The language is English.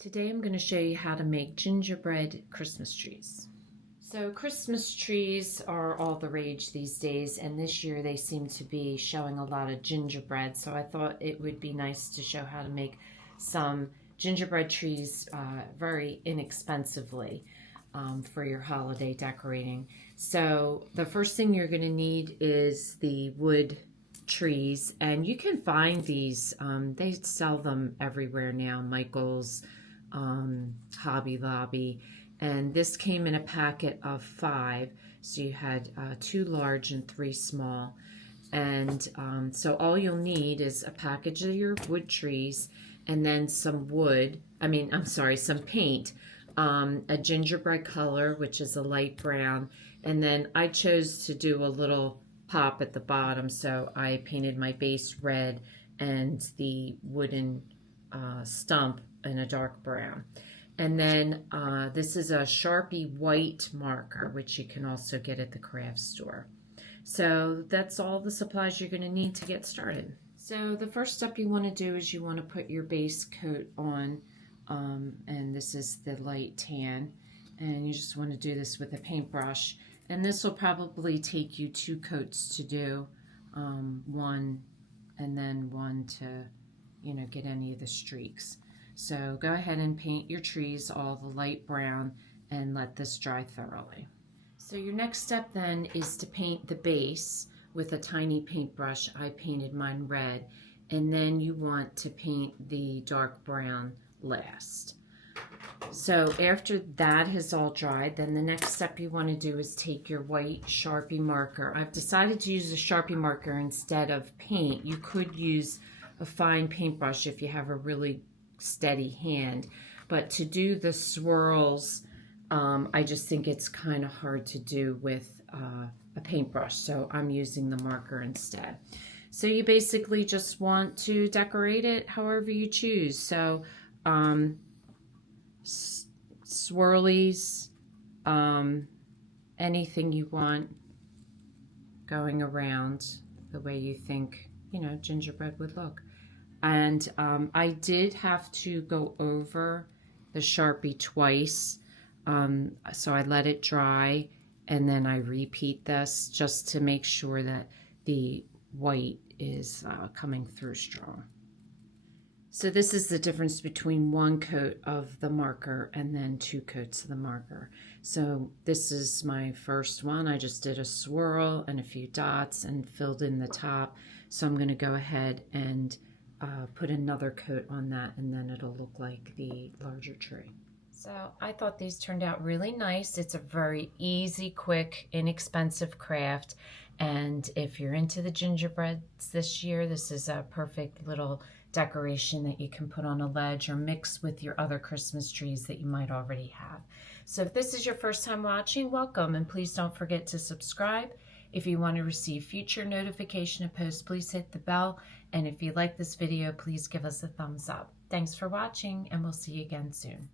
Today I'm going to show you how to make gingerbread Christmas trees. So Christmas trees are all the rage these days, and this year they seem to be showing a lot of gingerbread, so I thought it would be nice to show how to make some gingerbread trees very inexpensively for your holiday decorating. So the first thing you're going to need is the wood trees, and you can find these, they sell them everywhere now, Michael's, Hobby Lobby, and this came in a packet of 5, so you had 2 large and 3 small. And so all you'll need is a package of your wood trees, and then some some paint, a gingerbread color, which is a light brown, and then I chose to do a little pop at the bottom, so I painted my base red and the wooden stump in a dark brown. And then this is a Sharpie white marker, which you can also get at the craft store. So that's all the supplies you're going to need to get started. So the first step you want to do is you want to put your base coat on, and this is the light tan, and you just want to do this with a paintbrush. And this will probably take you 2 coats to do, one and then one to, get any of the streaks. So go ahead and paint your trees all the light brown and let this dry thoroughly. So your next step then is to paint the base with a tiny paintbrush. I painted mine red, and then you want to paint the dark brown last. So after that has all dried, then the next step you want to do is take your white Sharpie marker. I've decided to use a Sharpie marker instead of paint. You could use a fine paintbrush if you have a really steady hand, but to do the swirls, I just think it's kind of hard to do with a paintbrush, so I'm using the marker instead. So you basically just want to decorate it however you choose. So swirlies, anything you want going around the way you think, gingerbread would look. And I did have to go over the Sharpie twice, so I let it dry, and then I repeat this just to make sure that the white is coming through strong. So this is the difference between 1 coat of the marker and then 2 coats of the marker. So this is my first one. I just did a swirl and a few dots and filled in the top. So I'm going to go ahead and put another coat on that, and then it'll look like the larger tree. So I thought these turned out really nice. It's a very easy, quick, inexpensive craft. And if you're into the gingerbreads this year, this is a perfect little decoration that you can put on a ledge or mix with your other Christmas trees that you might already have. So if this is your first time watching, welcome, and please don't forget to subscribe. If you want to receive future notification of posts, please hit the bell. And if you like this video, please give us a thumbs up. Thanks for watching, and we'll see you again soon.